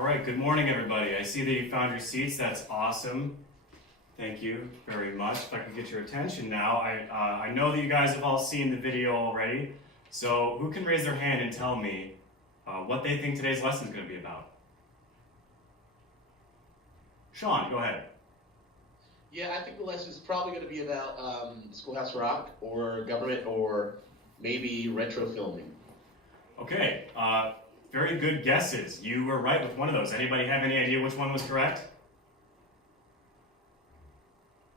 All right, good morning, everybody. I see that you found your seats. That's awesome. Thank you very much. If I could get your attention now. I know that you guys have all seen the video already, so who can raise their hand and tell me what they think today's lesson is going to be about? Sean, go ahead. Yeah, I think the lesson is probably going to be about Schoolhouse Rock or government or maybe retro filming. Okay, very good guesses. You were right with one of those. Anybody have any idea which one was correct?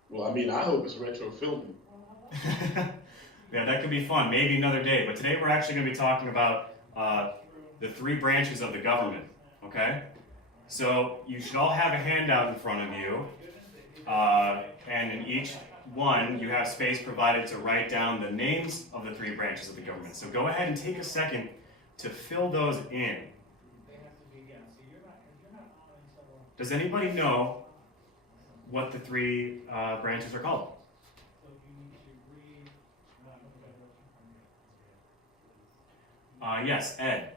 Well, I mean, I hope it's retro filming. Yeah, that could be fun. Maybe another day. But today we're actually going to be talking about the three branches of the government, okay? So you should all have a handout in front of you, and in each one you have space provided to write down the names of the three branches of the government. So go ahead and take a second to fill those in. Does anybody know what the three branches are called? Yes, Ed.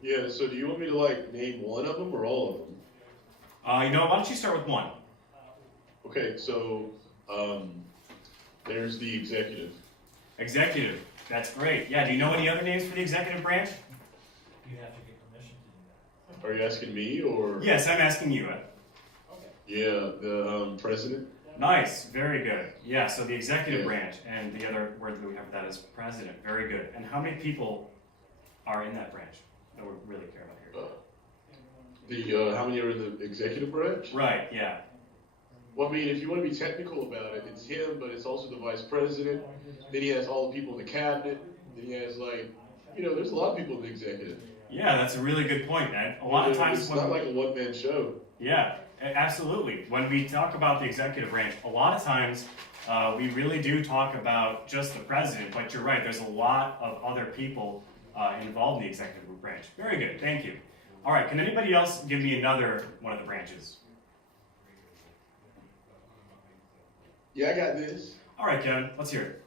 Yeah, so do you want me to, name one of them or all of them? You know, why don't you start with one? Okay, so there's the executive. Executive. That's great. Yeah, do you know any other names for the executive branch? You have to get permission to do that. Are you asking me or? Yes, I'm asking you, Ed. Okay. Yeah, the president. Nice, very good. Yeah, so the executive branch, and the other word that we have for that is president. Very good. And how many people are in that branch that we really care about here? How many are in the executive branch? Right, yeah. Well, I mean, if you want to be technical about it, it's him, but it's also the vice president. Then he has all the people in the cabinet. Then he has, there's a lot of people in the executive. Yeah, that's a really good point, Ed. A lot of times it's not like a one-man show. Yeah, absolutely. When we talk about the executive branch, a lot of times we really do talk about just the president, but you're right, there's a lot of other people involved in the executive branch. Very good, thank you. All right, can anybody else give me another one of the branches? Yeah, I got this. All right, Kevin, let's hear it.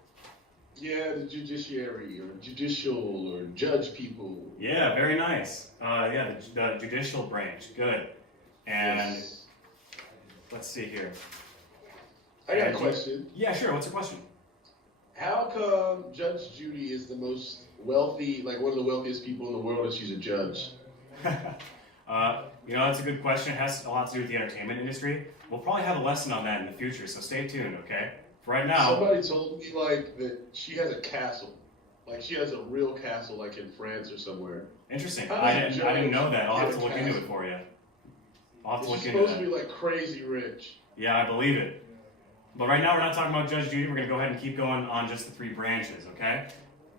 Yeah, the judiciary or judicial or judge people. Yeah, very nice. Yeah, the judicial branch, good. And yes. Let's see here. I got a question. Yeah, sure, what's the question? How come Judge Judy is the most wealthy, one of the wealthiest people in the world, and she's a judge? That's a good question. It has a lot to do with the entertainment industry. We'll probably have a lesson on that in the future, so stay tuned, okay? For right now... Somebody told me, that she has a castle. She has a real castle, in France or somewhere. Interesting. I didn't know that. I'll have to look into it for you. I'll have to look into that. She's supposed to be, crazy rich. Yeah, I believe it. But right now, we're not talking about Judge Judy. We're going to go ahead and keep going on just the three branches, okay?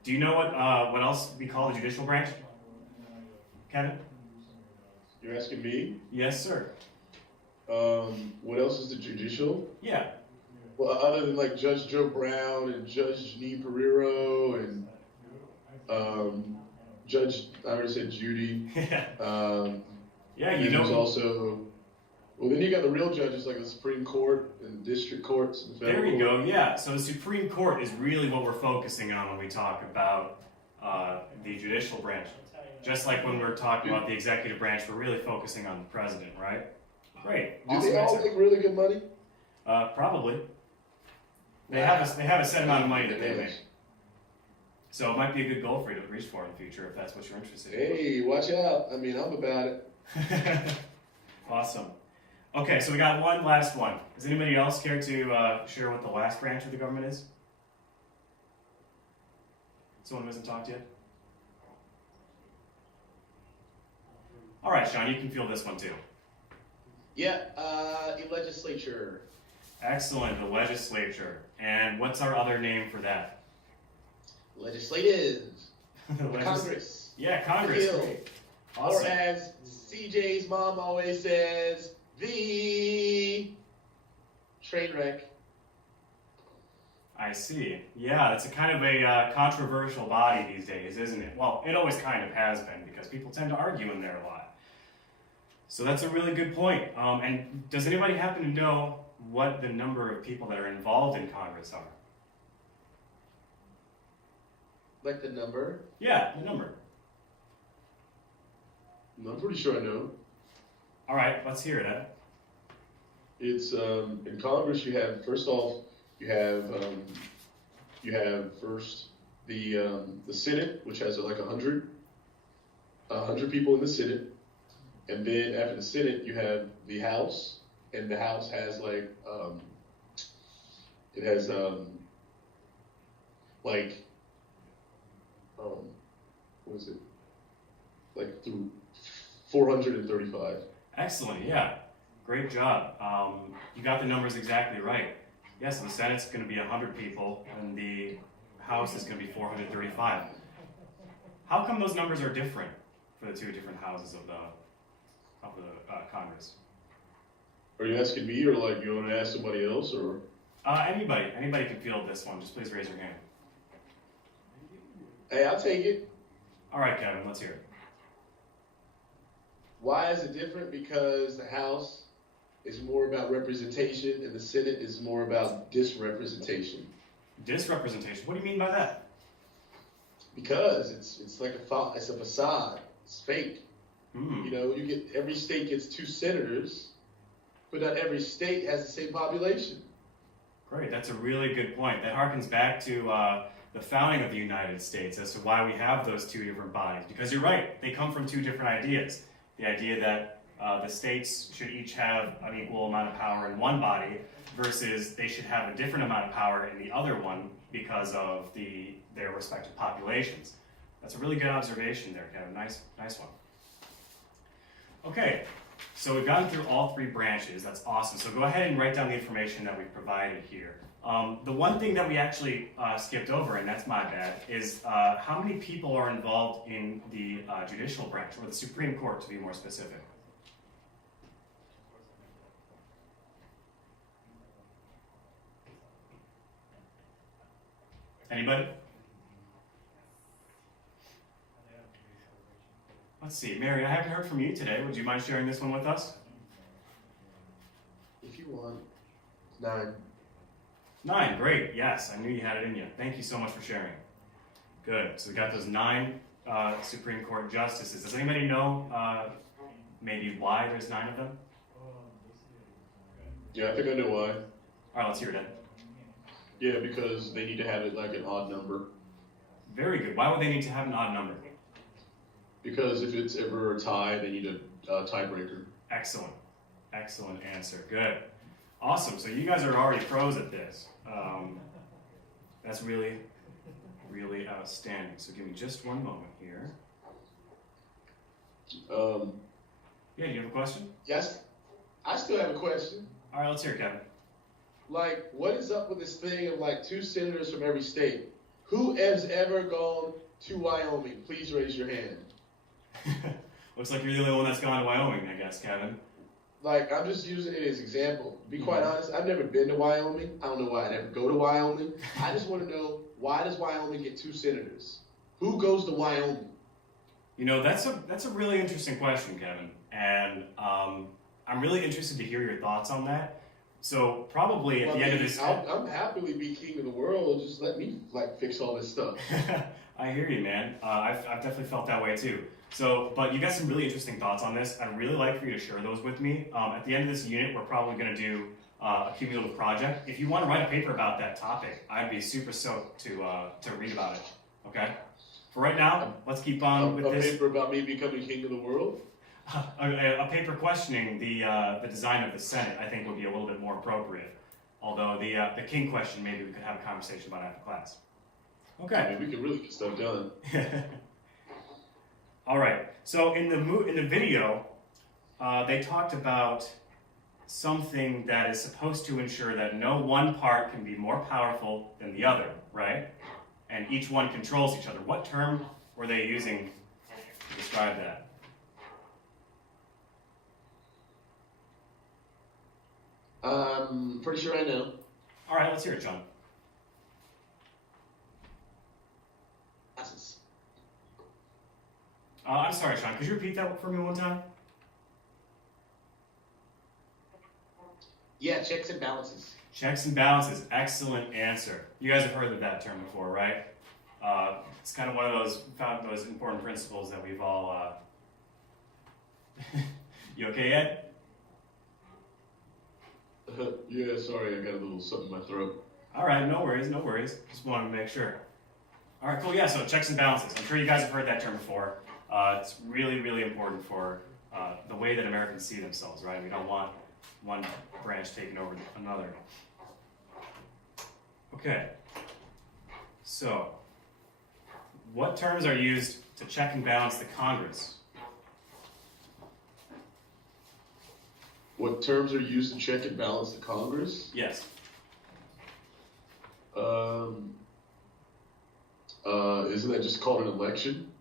Do you know what else we call the judicial branch? Kevin? You're asking me? Yes, sir. What else is the judicial? Yeah. Well, other than Judge Joe Brown and Judge Jeanine Pereiro and Judge, I already said Judy. Yeah, you know. There's also, well, then you got the real judges like the Supreme Court and district courts. And there you go. Yeah. So the Supreme Court is really what we're focusing on when we talk about the judicial branch. Just like when we're talking about the executive branch, we're really focusing on the president, right? Great. Do they all make really good money? Probably. They have a set amount of money that they make. So it might be a good goal for you to reach for in the future if that's what you're interested in. Hey, watch out. I mean, I'm about it. Awesome. Okay, so we got one last one. Does anybody else care to share what the last branch of the government is? Someone who hasn't talked yet? All right, Sean, you can feel this one too. Yeah, the legislature. Excellent, the legislature. And what's our other name for that? Legislative. Congress. Yeah, Congress. Great. Awesome. Or as CJ's mom always says, the train wreck. I see. Yeah, it's a kind of a controversial body these days, isn't it? Well, it always kind of has been because people tend to argue in there a lot. So that's a really good point. And does anybody happen to know what the number of people that are involved in Congress are? Like the number? Yeah, the number. I'm pretty sure I know. All right, let's hear it, Ed. It's in Congress. You have first off, you have first the Senate, which has like 100 people in the Senate, and then after the Senate, you have the House, and the House has like it has like what is it, like through 435. Excellent, yeah. Great job. You got the numbers exactly right. Yes, the Senate's going to be 100 people, and the House is going to be 435. How come those numbers are different for the two different houses of the Congress? Are you asking me, or like you want to ask somebody else, or? Anybody can field this one. Just please raise your hand. Hey, I'll take it. All right, Kevin, let's hear it. Why is it different? Because the House is more about representation and the Senate is more about disrepresentation. Disrepresentation? What do you mean by that? Because it's like it's a facade. It's fake. You know, every state gets 2 senators, but not every state has the same population. Great, that's a really good point. That harkens back to the founding of the United States as to why we have those 2 different bodies. Because you're right, they come from 2 different ideas. The idea that the states should each have an equal amount of power in one body versus they should have a different amount of power in the other one because of their respective populations. That's a really good observation there, Kevin. Nice one. Okay, so we've gotten through all 3 branches. That's awesome. So go ahead and write down the information that we've provided here. The one thing that we actually skipped over, and that's my bad, is how many people are involved in the judicial branch, or the Supreme Court to be more specific. Anybody? Let's see, Mary, I haven't heard from you today. Would you mind sharing this one with us? If you want. 9. 9, great. Yes, I knew you had it in you. Thank you so much for sharing. Good. So we got those 9 Supreme Court justices. Does anybody know maybe why there's 9 of them? Yeah, I think I know why. All right, let's hear it then. Yeah, because they need to have it like an odd number. Very good. Why would they need to have an odd number? Because if it's ever a tie, they need a tiebreaker. Excellent. Excellent answer. Good. Awesome. So you guys are already pros at this. That's really, really outstanding. So give me just one moment here. Yeah, do you have a question? Yes, I still have a question. All right, let's hear it, Kevin. Like, what is up with this thing of like 2 senators from every state? Who has ever gone to Wyoming? Please raise your hand. Looks like you're the only one that's gone to Wyoming, I guess, Kevin. Like, I'm just using it as example. To be quite honest, I've never been to Wyoming. I don't know why I'd ever go to Wyoming. I just want to know, why does Wyoming get 2 senators? Who goes to Wyoming? You know, that's a really interesting question, Kevin. And I'm really interested to hear your thoughts on that. So probably at the end of this... I'm happily be king of the world. Just let me, like, fix all this stuff. I hear you, man. I've definitely felt that way, too. So, but you got some really interesting thoughts on this. I'd really like for you to share those with me. At the end of this unit, we're probably going to do a cumulative project. If you want to write a paper about that topic, I'd be super stoked to read about it. Okay? For right now, let's keep on with this. A paper about me becoming king of the world? A paper questioning the design of the Senate, I think, would be a little bit more appropriate. Although the king question, maybe we could have a conversation about after class. Okay. I mean, we can really get stuff done. All right. So in the video, they talked about something that is supposed to ensure that no one part can be more powerful than the other, right? And each one controls each other. What term were they using to describe that? Pretty sure I know. All right, let's hear it, John. I'm sorry, Sean. Could you repeat that for me one time? Yeah, checks and balances. Checks and balances. Excellent answer. You guys have heard of that term before, right? It's kind of one of those important principles that we've all You okay, Ed? Yeah, sorry, I got a little something in my throat. All right, no worries, no worries. Just wanted to make sure. All right, cool. Yeah, so checks and balances. I'm sure you guys have heard that term before. It's really, really important for the way that Americans see themselves, right? We don't want one branch taking over another. Okay. So, what terms are used to check and balance the Congress? What terms are used to check and balance the Congress? Yes. Isn't that just called an election?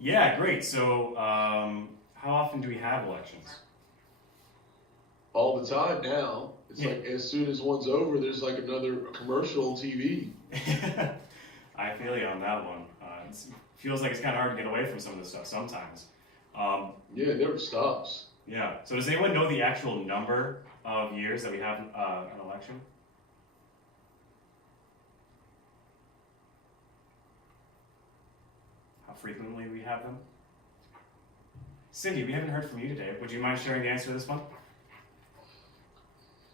Yeah, great. So, how often do we have elections? All the time now. It's like as soon as one's over, there's like another commercial on TV. I feel you on that one. It feels like it's kind of hard to get away from some of this stuff sometimes. Yeah, it never stops. Yeah. So does anyone know the actual number of years that we have an election? How frequently we have them? Cindy, we haven't heard from you today. Would you mind sharing the answer to this one?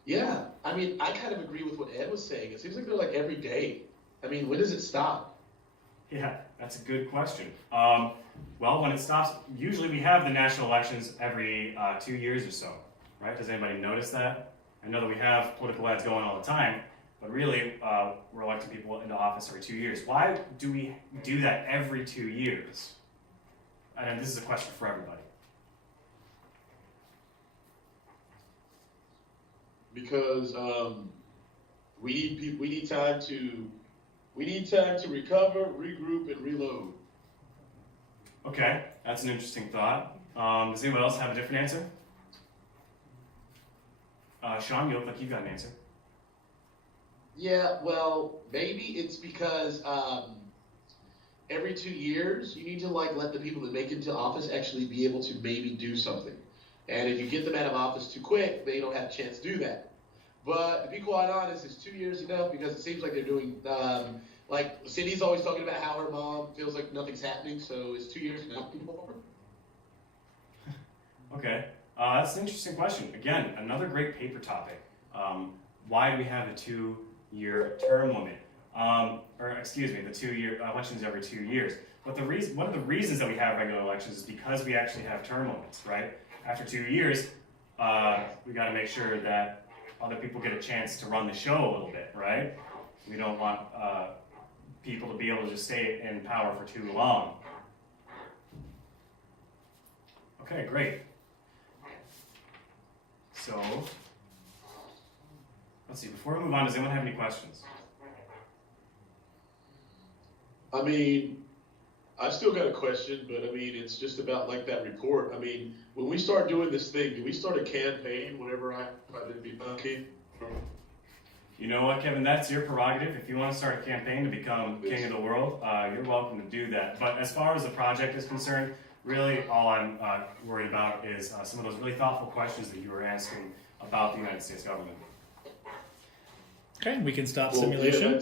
Yeah, I mean, I kind of agree with what Ed was saying. It seems like they're like every day. I mean, when does it stop? Yeah, that's a good question. Well, when it stops, usually we have the national elections every 2 years or so, right? Does anybody notice that? I know that we have political ads going all the time, but really we're electing people into office every 2 years. Why do we do that every 2 years? And this is a question for everybody. Because we need time to recover, regroup, and reload. Okay, that's an interesting thought. Does anyone else have a different answer? Sean, you look like you've got an answer. Yeah, well, maybe it's because every 2 years you need to like let the people that make it to office actually be able to maybe do something. And if you get them out of office too quick, they don't have a chance to do that. But to be quite honest, is 2 years enough? Because it seems like they're doing, like Cindy's always talking about how her mom feels like nothing's happening. So is 2 years enough anymore? Okay, that's an interesting question. Again, another great paper topic. Why do we have a 2-year term limit? Or excuse me, the 2-year elections every 2 years. But one of the reasons that we have regular elections is because we actually have term limits, right? After 2 years, we got to make sure that other people get a chance to run the show a little bit, right? We don't want people to be able to just stay in power for too long. Okay, great. So, let's see, before we move on, does anyone have any questions? I mean, I've still got a question, but I mean, it's just about like that report. I mean, when we start doing this thing, do we start a campaign whenever I didn't be lucky? You know what, Kevin, that's your prerogative. If you want to start a campaign to become king of the world, you're welcome to do that. But as far as the project is concerned, really all I'm worried about is some of those really thoughtful questions that you were asking about the United States government. Okay, we can stop Well, simulation. yeah,